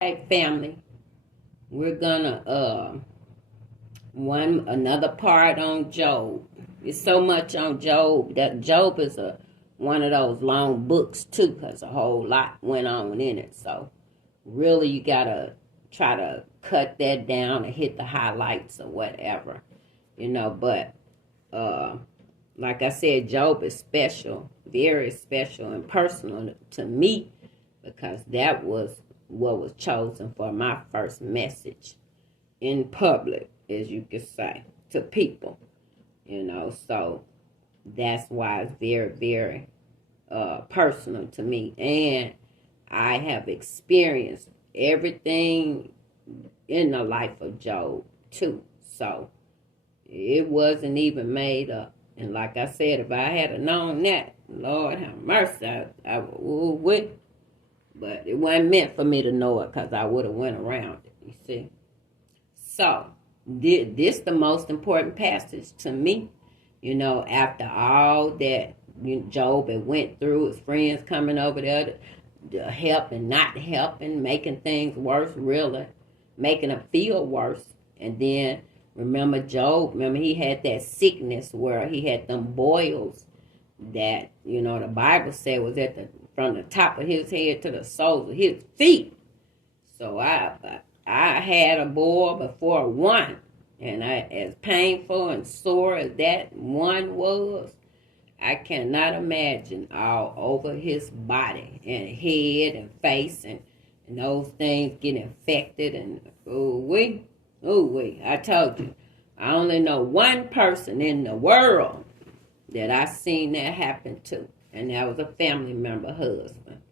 Hey family, we're gonna one another part on Job. It's so much on Job that Job is a one of those long books too, because a whole lot went on in it. So really, you gotta try to cut that down and hit the highlights or whatever, But uh, like I said, Job is special, very special and personal to me because that was what was chosen for my first message in public, as you could say, to people. So that's why it's very, very personal to me. And I have experienced everything in the life of Job, too. So it wasn't even made up. And like I said, if I had known that, Lord have mercy, I would. But it wasn't meant for me to know it because I would have went around it, you see. So, this the most important passage to me. After all that Job had went through, his friends coming over there to help and not helping, making things worse, really, making him feel worse. And then, remember he had that sickness where he had them boils that, the Bible said was from the top of his head to the soles of his feet. So I had a boil before one, and as painful and sore as that one was, I cannot imagine all over his body and head and face and those things getting infected and I told you, I only know one person in the world that I seen that happen to, and that was a family member husband.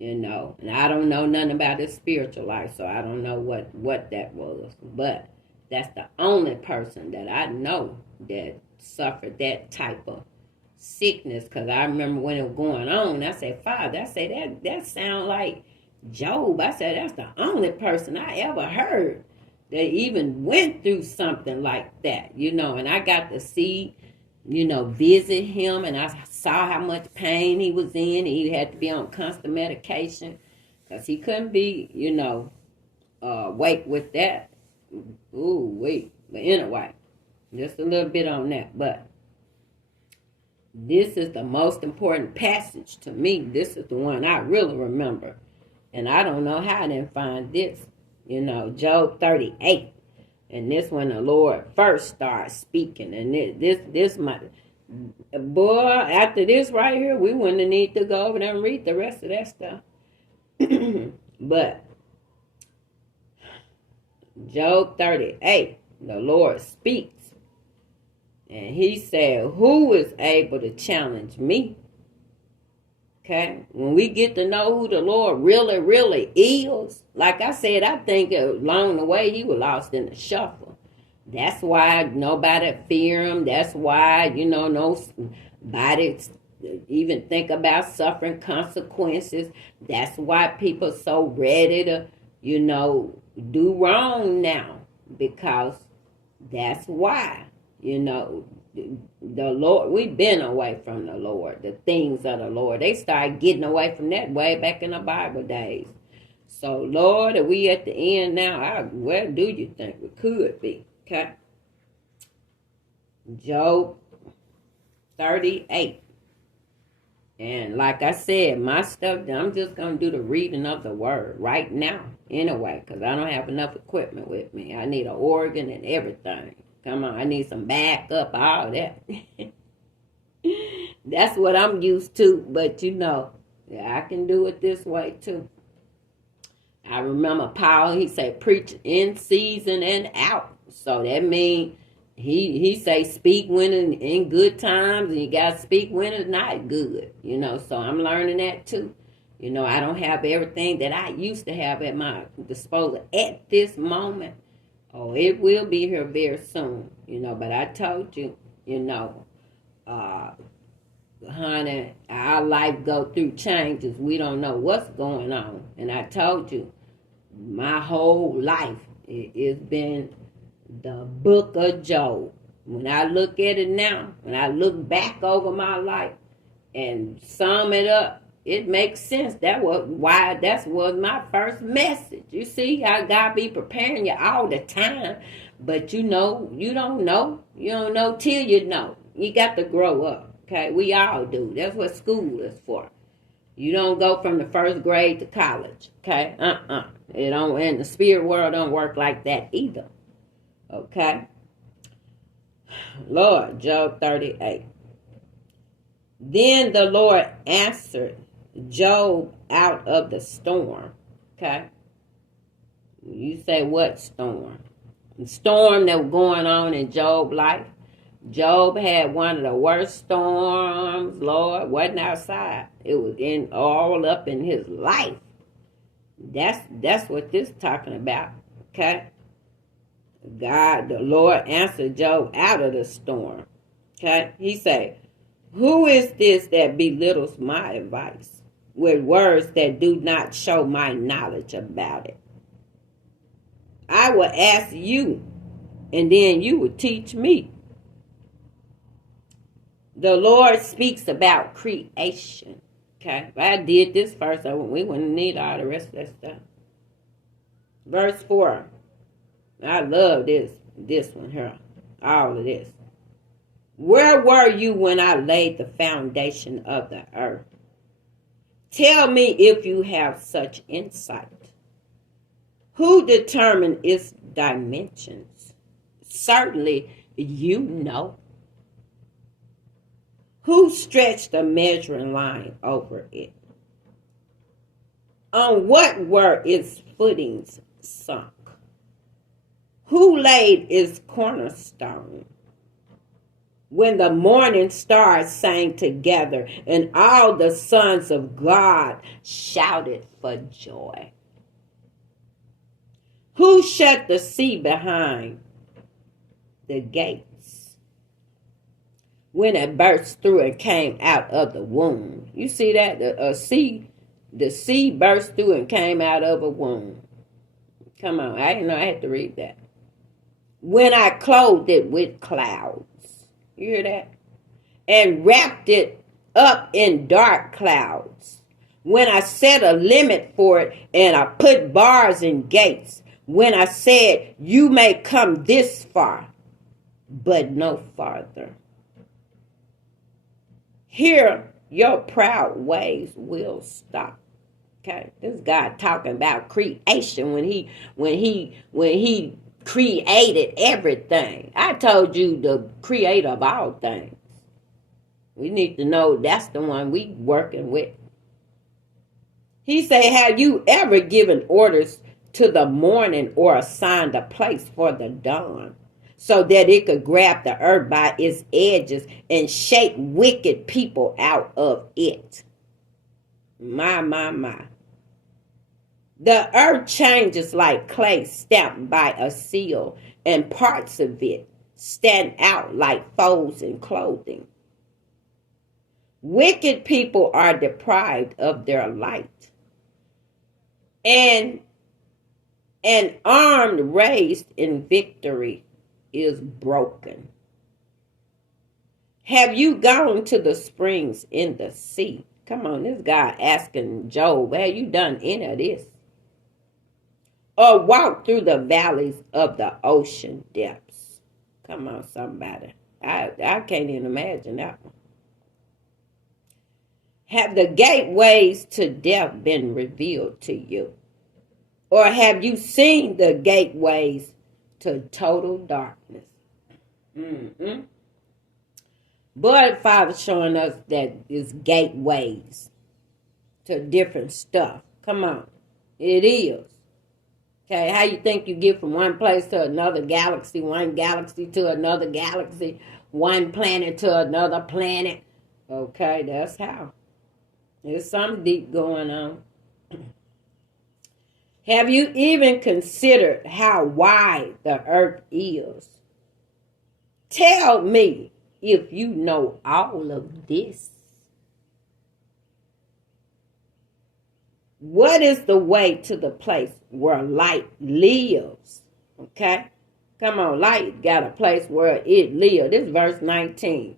And I don't know nothing about his spiritual life, so I don't know what that was. But that's the only person that I know that suffered that type of sickness. Because I remember when it was going on, I said, Father, I said, that sound like Job. I said, that's the only person I ever heard that even went through something like that, and I got to see visit him, and I saw how much pain he was in. He had to be on constant medication because he couldn't be, wake with that. But anyway, just a little bit on that. But this is the most important passage to me. This is the one I really remember. And I don't know how I didn't find this. Job 38. And this when the Lord first started speaking. And this my boy, after this right here, we wouldn't need to go over there and read the rest of that stuff. But Job 38, the Lord speaks. And he said, who is able to challenge me? Okay, when we get to know who the Lord really, really is, like I said, I think along the way he was lost in the shuffle. That's why nobody fear him. That's why, nobody even think about suffering consequences. That's why people so ready to, do wrong now. Because that's why, the Lord, we've been away from the Lord, the things of the Lord. They started getting away from that way back in the Bible days. So, Lord, are we at the end now? Where do you think we could be? Okay. Job 38. And like I said, my stuff, I'm just going to do the reading of the word right now anyway, because I don't have enough equipment with me. I need an organ and everything. Come on, I need some backup, all that. That's what I'm used to, but I can do it this way too. I remember Paul, he said, preach in season and out. So that means he say speak when in good times, and you got to speak when it's not good, So I'm learning that too. I don't have everything that I used to have at my disposal at this moment. Oh, it will be here very soon, but I told you, honey, our life go through changes. We don't know what's going on. And I told you, my whole life, it's been the book of Job. When I look at it now, when I look back over my life and sum it up, it makes sense. That was my first message. You see how God be preparing you all the time, but you don't know. You don't know till you know. You got to grow up. Okay, we all do. That's what school is for. You don't go from the first grade to college. Okay, It don't. And the spirit world don't work like that either. Okay. Lord, Job 38. Then the Lord answered Job out of the storm. Okay. You say what storm? The storm that was going on in Job's life. Job had one of the worst storms, Lord. Wasn't outside. It was all up in his life. That's what this is talking about. Okay. God, the Lord answered Job out of the storm. Okay. He said, who is this that belittles my advice with words that do not show my knowledge about it? I will ask you, and then you will teach me. The Lord speaks about creation. Okay, if I did this first, we wouldn't need all the rest of that stuff. Verse 4. I love this one here. All of this. Where were you when I laid the foundation of the earth? Tell me if you have such insight. Who determined its dimensions? Certainly you know. Who stretched the measuring line over it? On what were its footings sunk? Who laid its cornerstone? When the morning stars sang together and all the sons of God shouted for joy. Who shut the sea behind the gates when it burst through and came out of the womb? You see that? The sea burst through and came out of a womb. Come on, I didn't know I had to read that. When I clothed it with clouds. You hear that? And wrapped it up in dark clouds. When I set a limit for it and I put bars and gates. When I said, you may come this far, but no farther. Here, your proud ways will stop. Okay, this is God talking about creation when he created everything. I told you the creator of all things. We need to know that's the one we working with. He said, have you ever given orders to the morning or assigned a place for the dawn so that it could grab the earth by its edges and shake wicked people out of it? My. The earth changes like clay stamped by a seal, and parts of it stand out like folds in clothing. Wicked people are deprived of their light, and an arm raised in victory is broken. Have you gone to the springs in the sea? Come on, this guy asking Job, have you done any of this? Or walk through the valleys of the ocean depths. Come on, somebody. I can't even imagine that one. Have the gateways to death been revealed to you? Or have you seen the gateways to total darkness? But Father's showing us that it's gateways to different stuff. Come on. It is. Okay, how you think you get from one place to another galaxy, one galaxy to another galaxy, one planet to another planet? Okay, that's how. There's something deep going on. Have you even considered how wide the earth is? Tell me if you know all of this. What is the way to the place where light lives? Okay? Come on, light got a place where it lives. This is verse 19.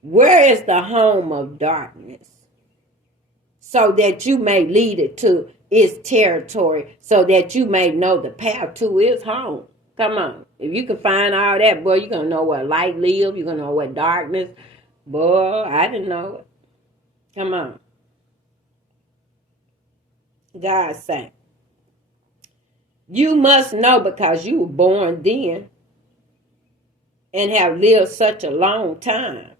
Where is the home of darkness? so that you may lead it to its territory, so that you may know the path to its home. Come on. If you can find all that, boy, you're going to know where light lives. You're going to know where darkness. Boy, I didn't know it. Come on. God say, you must know because you were born then and have lived such a long time.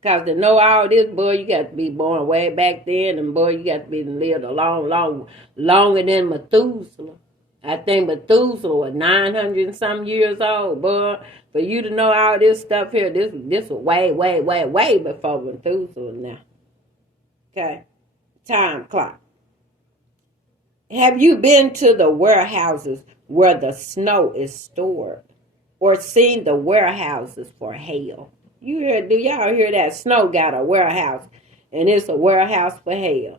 Because to know all this, boy, you got to be born way back then, and boy, you got to be lived a longer than Methuselah. I think Methuselah was 900 and some years old, boy. For you to know all this stuff here, this was way before Methuselah now. Okay? Time clock. Have you been to the warehouses where the snow is stored, or seen the warehouses for hail? Do y'all hear that? Snow got a warehouse, and it's a warehouse for hail.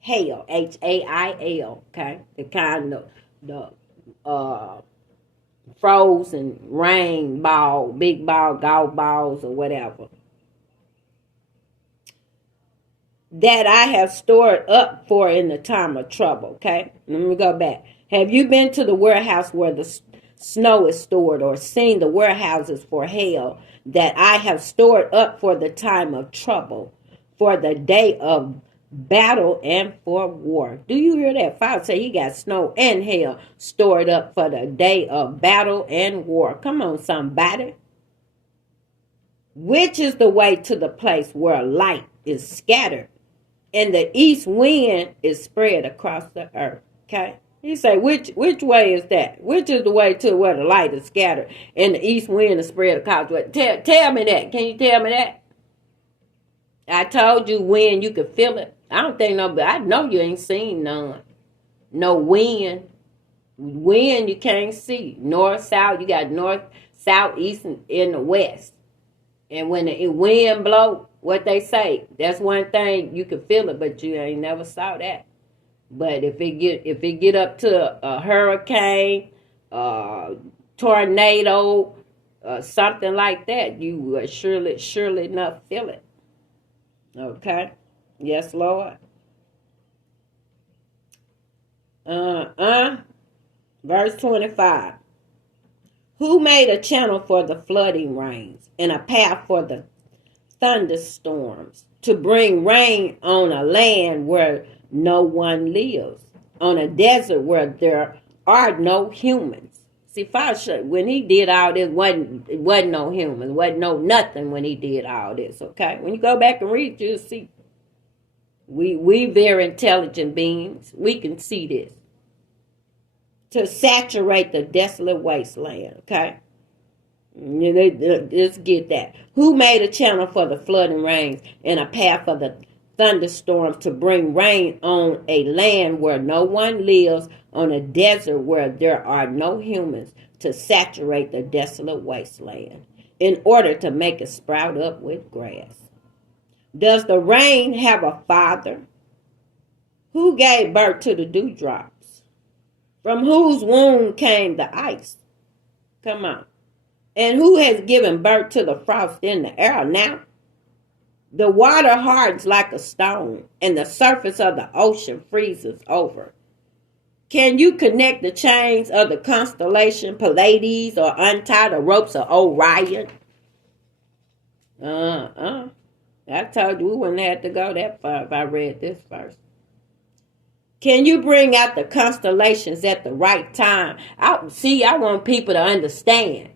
Hail, Hail, okay? The kind of the frozen rain ball, big ball, golf balls, or whatever. That I have stored up for in the time of trouble, okay? Let me go back. Have you been to the warehouse where the snow is stored, or seen the warehouses for hail that I have stored up for the time of trouble, for the day of battle and for war? Do you hear that? Father say he got snow and hail stored up for the day of battle and war. Come on, somebody. Which is the way to the place where light is scattered and the east wind is spread across the earth? Okay. He say, which way is that? Which is the way to where the light is scattered and the east wind is spread across the earth? Tell me that. Can you tell me that? I told you wind, you could feel it. I don't think nobody, I know you ain't seen none. No wind. Wind you can't see. North, south, you got north, south, east, and in the west. And when the wind blow, what they say, that's one thing you can feel it, but you ain't never saw that. But if it get up to a hurricane, tornado, something like that, you will surely enough feel it. Okay? Yes, Lord. Verse 25. Who made a channel for the flooding rains and a path for the thunderstorms, to bring rain on a land where no one lives, on a desert where there are no humans? See, Father, when he did all this, it wasn't no humans, wasn't no nothing when he did all this, okay? When you go back and read, you'll see. We very intelligent beings. We can see this. To saturate the desolate wasteland, okay? Let's get that. Who made a channel for the flooding rains and a path for the thunderstorms, to bring rain on a land where no one lives, on a desert where there are no humans, to saturate the desolate wasteland, in order to make it sprout up with grass? Does the rain have a father? Who gave birth to the dewdrops? From whose womb came the ice? Come on. And who has given birth to the frost in the air? Now, the water hardens like a stone, and the surface of the ocean freezes over. Can you connect the chains of the constellation Pleiades, or untie the ropes of Orion? I told you we wouldn't have to go that far if I read this verse. Can you bring out the constellations at the right time? I want people to understand.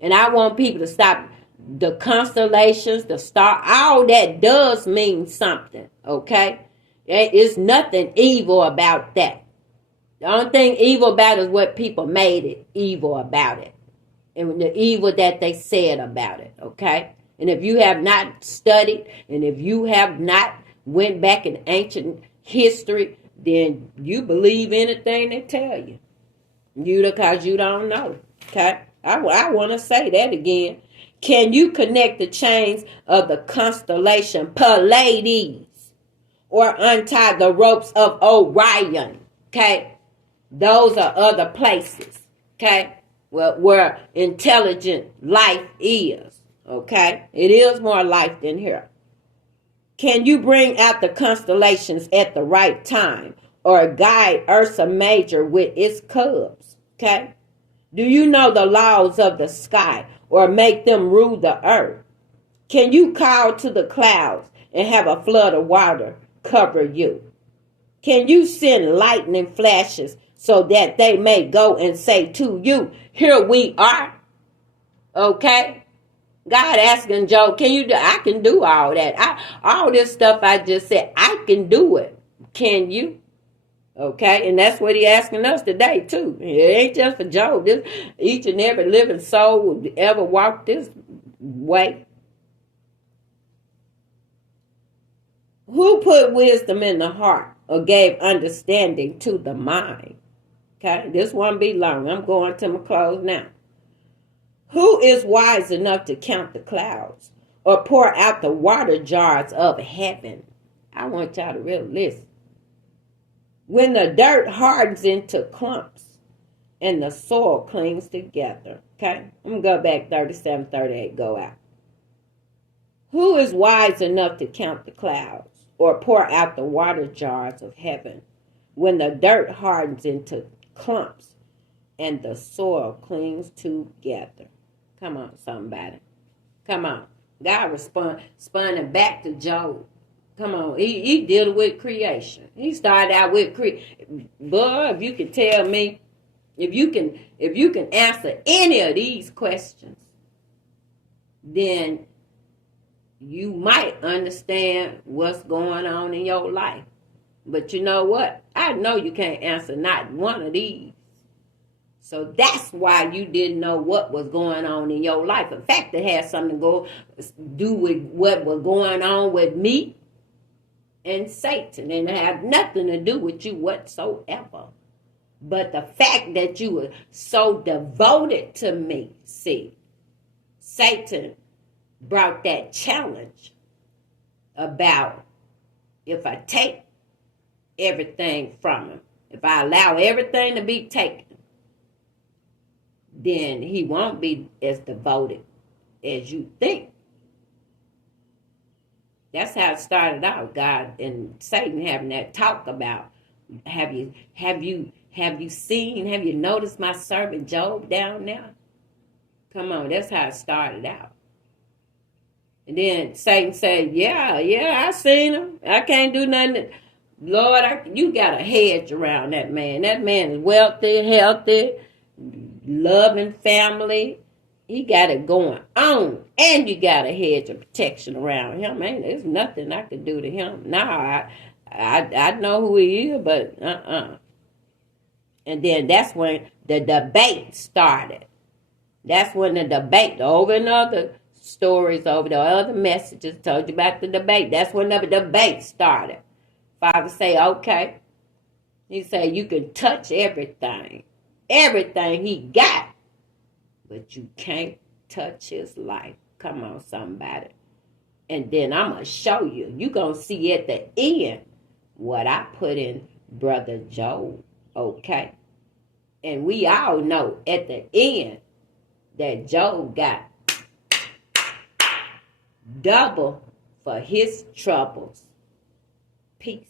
And I want people to stop the constellations, the star. All that does mean something, okay? It's nothing evil about that. The only thing evil about it is what people made it evil about it. And the evil that they said about it, okay? And if you have not studied, and if you have not went back in ancient history, then you believe anything they tell you. Because you don't know, okay? I want to say that again. Can you connect the chains of the constellation Pleiades, or untie the ropes of Orion? Okay, those are other places. Okay, where intelligent life is. Okay, it is more life than here. Can you bring out the constellations at the right time or guide Ursa Major with its cubs? Okay. Do you know the laws of the sky or make them rule the earth? Can you call to the clouds and have a flood of water cover you? Can you send lightning flashes so that they may go and say to you, here we are? Okay? God asking Job, can you do? I can do all that. All this stuff I just said, I can do it. Can you? Okay, and that's what he asking us today too. It ain't just for Job. This each and every living soul will ever walk this way. Who put wisdom in the heart or gave understanding to the mind? Okay, this won't be long. I'm going to my close now. Who is wise enough to count the clouds or pour out the water jars of heaven? I want y'all to really listen. When the dirt hardens into clumps and the soil clings together. Okay, I'm going to go back 37, 38, go out. Who is wise enough to count the clouds or pour out the water jars of heaven when the dirt hardens into clumps and the soil clings together? Come on, somebody. Come on. God responding back to Job. Come on. He dealing with creation. He started out with Boy, if you can tell me, if you can answer any of these questions, then you might understand what's going on in your life. But you know what? I know you can't answer not one of these. So that's why you didn't know what was going on in your life. In fact, it had something to do with what was going on with me and Satan. And it had nothing to do with you whatsoever. But the fact that you were so devoted to me, see, Satan brought that challenge about if I take everything from him, if I allow everything to be taken, then he won't be as devoted as you think. That's how it started out, God and Satan having that talk about, have you seen, have you noticed my servant Job down there? Come on, that's how it started out. And then Satan said, yeah, I seen him. I can't do nothing. Lord, you got a hedge around that man. That man is wealthy, healthy, loving family. He got it going on. And you got a hedge of protection around him. Man, there's nothing I could do to him. Nah, I know who he is, but And then that's when the debate started. That's when the debate, over and other stories, over the other messages told you about the debate. That's when the debate started. Father say, okay. He said, you can touch everything. Everything he got. But you can't touch his life. Come on, somebody. And then I'm going to show you. You're going to see at the end what I put in Brother Job. Okay? And we all know at the end that Job got double for his troubles. Peace.